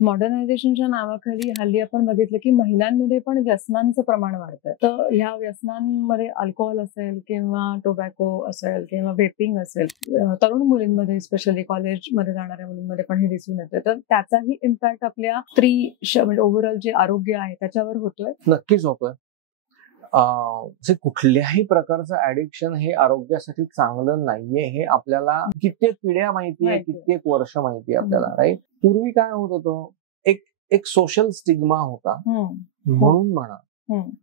मॉडर्नायझेशनच्या नावाखाली हल्ली आपण बघितलं की महिलांमध्ये पण व्यसनांचं प्रमाण वाढतंय. तर ह्या व्यसनांमध्ये अल्कोहोल असेल किंवा टोबॅको असेल किंवा वेपिंग असेल, तरुण मुलींमध्ये स्पेशली कॉलेजमध्ये जाणाऱ्या मुलींमध्ये पण हे दिसून येतं. तर त्याचाही इम्पॅक्ट आपल्या स्त्री म्हणजे ओव्हरऑल जे आरोग्य आहे त्याच्यावर होतोय. नक्कीच होतोय. जे कुठल्याही प्रकारचं ऍडिक्शन हे आरोग्यासाठी चांगलं नाहीये हे आपल्याला कित्येक पिढ्या माहितीये, कित्येक वर्ष माहितीये आपल्याला, राईट. पूर्वी काय होत होतं, एक सोशल स्टिग्मा होता म्हणून म्हणा,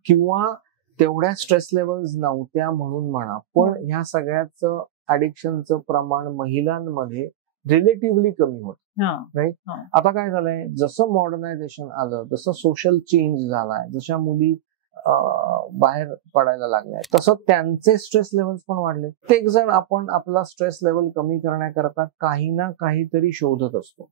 किंवा तेवढ्या स्ट्रेस लेवल्स नव्हत्या म्हणून म्हणा, पण ह्या सगळ्याचं ऍडिक्शनचं प्रमाण महिलांमध्ये रिलेटिव्हली कमी होत, राईट. आता काय झालंय, जसं मॉडर्नायझेशन आलं, जसं सोशल चेंज झालाय, जशा मुली बाहेर पडायला लागलाय, तसं त्यांचे स्ट्रेस लेवल्स पण वाढले. प्रत्येक जण आपण आपला स्ट्रेस लेवल कमी करण्याकरता काही ना काहीतरी शोधत असतो.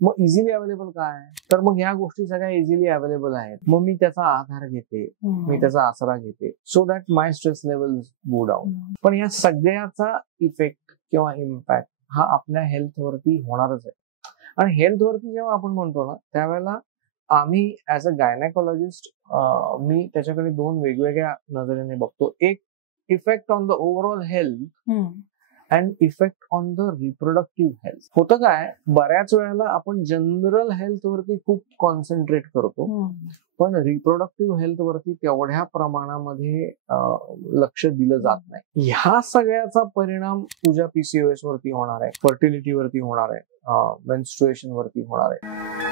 मग इझिली अवेलेबल काय, तर मग ह्या गोष्टी सगळ्या इझिली अवेलेबल आहेत, मग मी त्याचा आधार घेते, मी त्याचा आसरा घेते, so that my stress level go down. पण या सगळ्याचा इफेक्ट किंवा इम्पॅक्ट हा आपल्या हेल्थवरती होणारच आहे. आणि हेल्थवरती जेव्हा आपण म्हणतो ना, त्यावेळेला आम्ही ऍज अ गायनेकॉलॉजिस्ट मी त्याच्याकडे दोन वेगवेगळ्या नजरेने बघतो. एक, effect on the overall health and effect on the reproductive health. होतं काय, बऱ्याच वेळेला आपण जनरल हेल्थ वरती खूप कॉन्सन्ट्रेट करतो, पण रिप्रोडक्टिव्ह हेल्थ वरती तेवढ्या प्रमाणामध्ये लक्ष दिलं जात नाही. ह्या सगळ्याचा परिणाम तुझ्या PCOS वरती होणार आहे, फर्टिलिटी वरती होणार आहे, मेन्स्ट्रुएशन वरती होणार आहे.